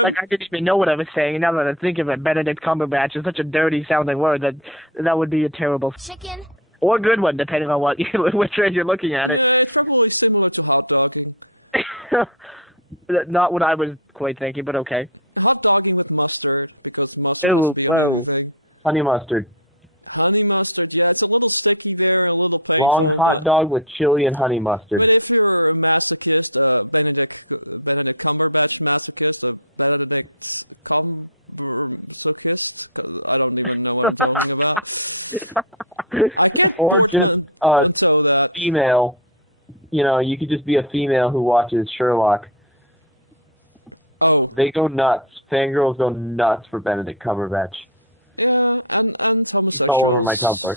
Like, I didn't even know what I was saying, and now that I think of it, Benedict Cumberbatch is such a dirty sounding word that would be a terrible Chicken. or good one, depending on which way you're looking at it. Not what I was quite thinking, but okay. Ooh, whoa. Honey mustard. Long hot dog with chili and honey mustard. Or just a female. You know, you could just be a female who watches Sherlock. They go nuts. Fangirls go nuts for Benedict Cumberbatch. It's all over my Tumblr.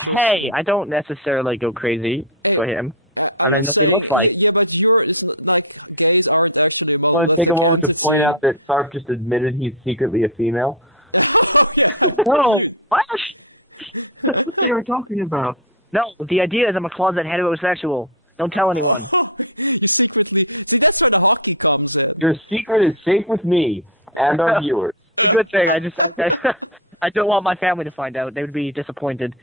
Hey, I don't necessarily go crazy for him. I don't know what he looks like. I want to take a moment to point out that Sarp just admitted he's secretly a female. No, what? That's what they were talking about. No, the idea is I'm a closet heterosexual. Don't tell anyone. Your secret is safe with me and our viewers. It's a good thing. I don't want my family to find out. They would be disappointed.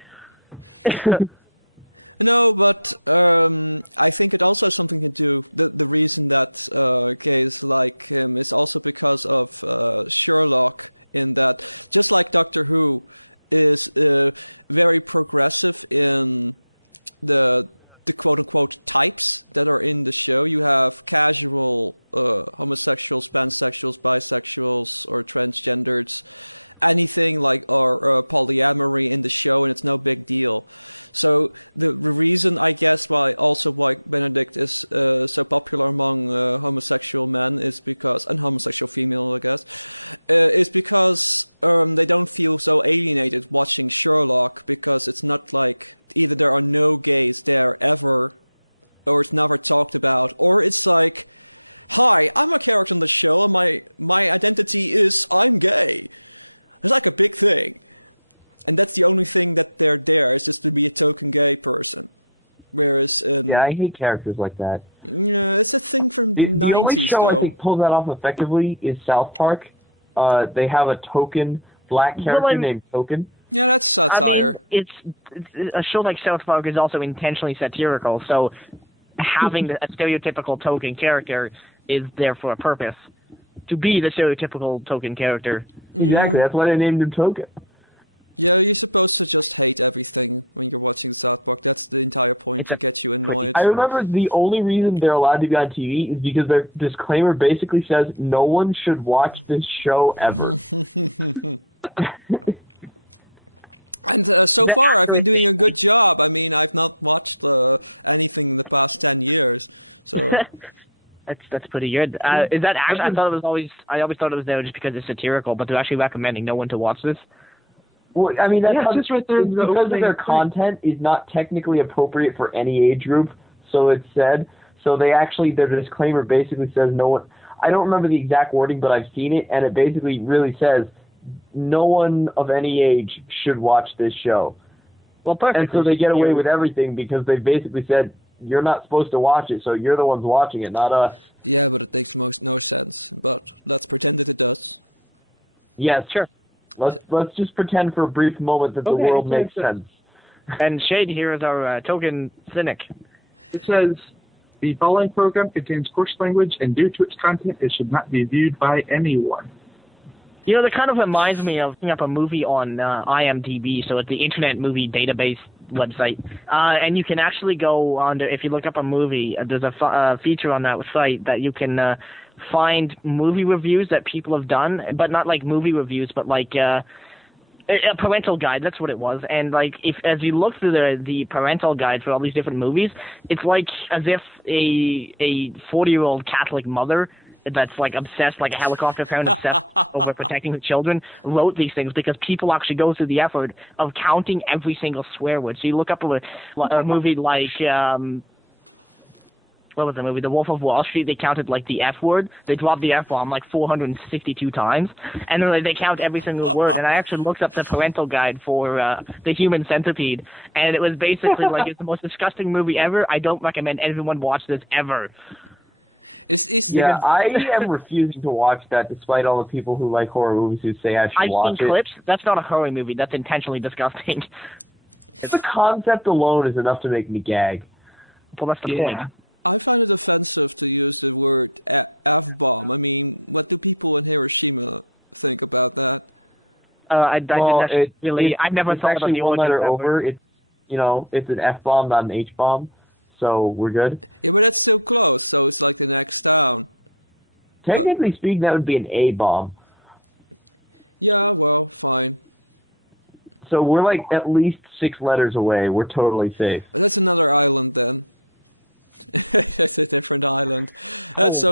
Yeah, I hate characters like that. The only show I think pulls that off effectively is South Park. They have a token black character named Token. I mean, it's a show like South Park is also intentionally satirical, so having a stereotypical token character is there for a purpose. To be the stereotypical token character. Exactly, that's why they named him Token. It's a pretty... I remember the only reason they're allowed to be on TV is because their disclaimer basically says no one should watch this show ever. The accurate thing, that's pretty good. Is that actually? I always thought it was there just because it's satirical, but they're actually recommending no one to watch this. Well, I mean, that's just right there. because of their content is not technically appropriate for any age group, so it's said. So their disclaimer basically says no one. I don't remember the exact wording, but I've seen it, and it basically really says no one of any age should watch this show. Well, perfect. And so they get away with everything because they basically said you're not supposed to watch it, so you're the ones watching it, not us. Yes, sure. Let's just pretend for a brief moment that the world makes sense. And Shade here is our token cynic. It says, the following program contains coarse language, and due to its content, it should not be viewed by anyone. You know, that kind of reminds me of looking up a movie on IMDb, so it's the Internet Movie Database website, and you can actually go on if you look up a movie. There's a feature on that site that you can find movie reviews that people have done, but not like movie reviews, but like a parental guide. That's what it was. And like, if as you look through the parental guide for all these different movies, it's like as if a 40-year-old Catholic mother that's like obsessed, like a helicopter parent obsessed over protecting the children, wrote these things, because people actually go through the effort of counting every single swear word. So you look up a movie like what was the movie? The Wolf of Wall Street. They counted like the F word. They dropped the F bomb like 462 times, and then they count every single word. And I actually looked up the parental guide for the Human Centipede, and it was basically like, it's the most disgusting movie ever. I don't recommend everyone watch this ever. Yeah, I am refusing to watch that, despite all the people who like horror movies who say I should watch it. I've seen clips. That's not a horror movie. That's intentionally disgusting. The concept alone is enough to make me gag. Well, that's the point. I've never thought about the one letter origins over. It's, it's an F bomb, not an H bomb, so we're good. Technically speaking, that would be an A bomb. So we're like at least 6 letters away. We're totally safe. Oh.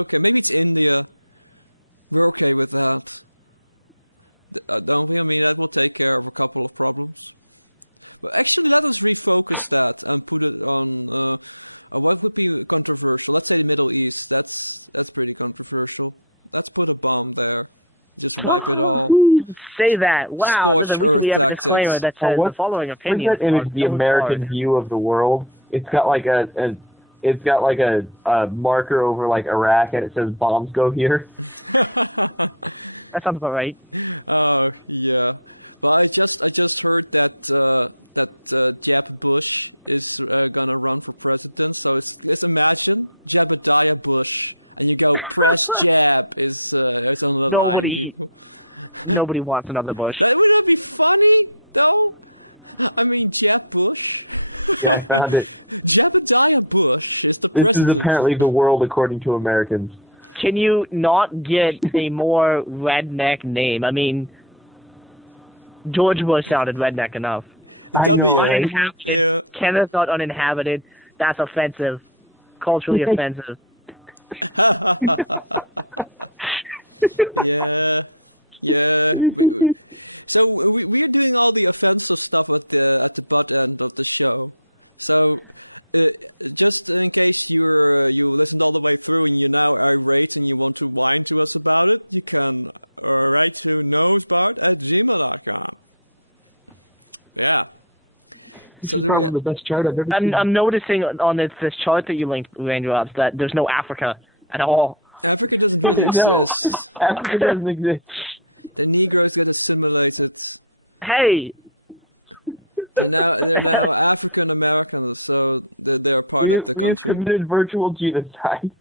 Say that. Wow, we have a disclaimer that says the following opinion. What's that image? The American view of the world. It's got like a marker over like Iraq, and it says bombs go here. That sounds about right. Nobody wants another Bush. Yeah, I found it. This is apparently the world according to Americans. Can you not get a more redneck name? I mean, George Bush sounded redneck enough. I know, uninhabited. Right? Canada's not uninhabited. That's offensive. Culturally offensive. This is probably the best chart I've ever seen. I'm noticing on this chart that you linked, Raindrops, that there's no Africa at all. No, Africa doesn't exist. Hey! we have committed virtual genocide.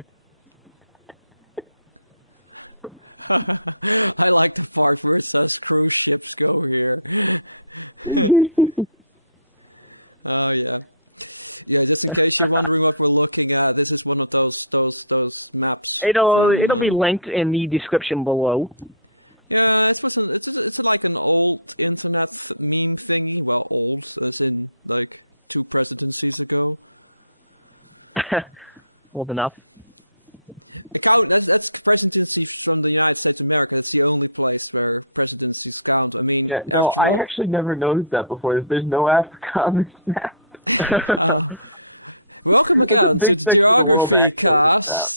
It'll be linked in the description below. Old enough. Yeah, no, I actually never noticed that before. There's no Africa on this map. There's a big section of the world actually on this map.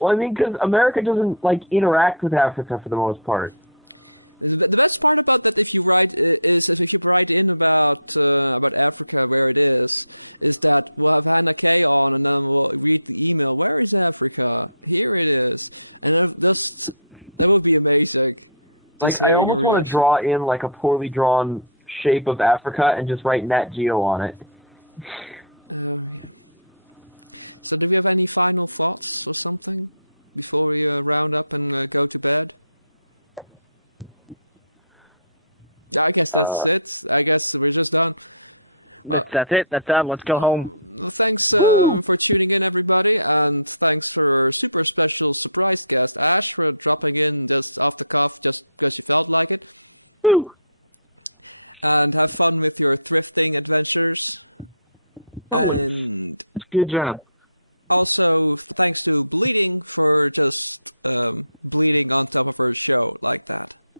Well, I mean, because America doesn't, like, interact with Africa for the most part. Like, I almost want to draw in, like, a poorly drawn shape of Africa and just write Nat Geo on it. That's it. That's done. Let's go home. Woo! Woo! Always. Good job.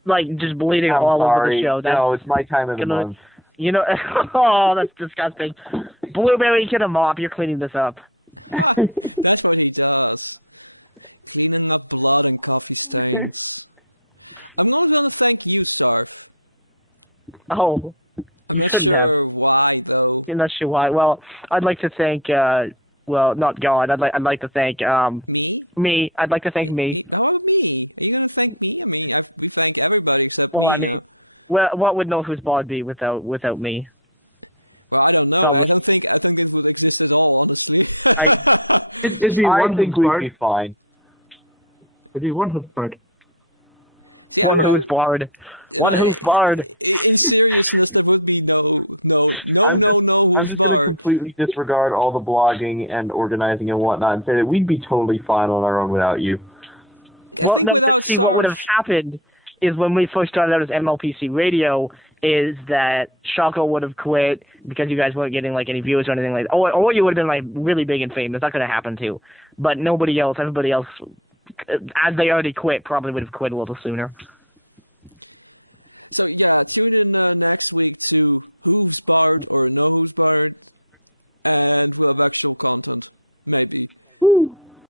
Like, just bleeding I'm all over sorry. the show. That's No, it's my time of the gonna- month. You know, oh, that's disgusting. Blueberry, get a mop. You're cleaning this up. Oh, you shouldn't have. I'm not sure why. Well, I'd like to thank, well, not God. I'd like to thank, me. I'd like to thank me. Well, I mean, well, what would No Who's Bod be without me? Probably. It'd be I one think hoof we'd bard. be fine. It'd be one hoof bard. One Who's Bard. One Hoof Bard. I'm just gonna completely disregard all the blogging and organizing and whatnot and say that we'd be totally fine on our own without you. Well, no, but see, what would have happened is when we first started out as MLPC Radio, is that Shako would have quit because you guys weren't getting like any views or anything like that. Or you would have been like really big and famous. That's going to happen too. But everybody else, as they already quit, probably would have quit a little sooner.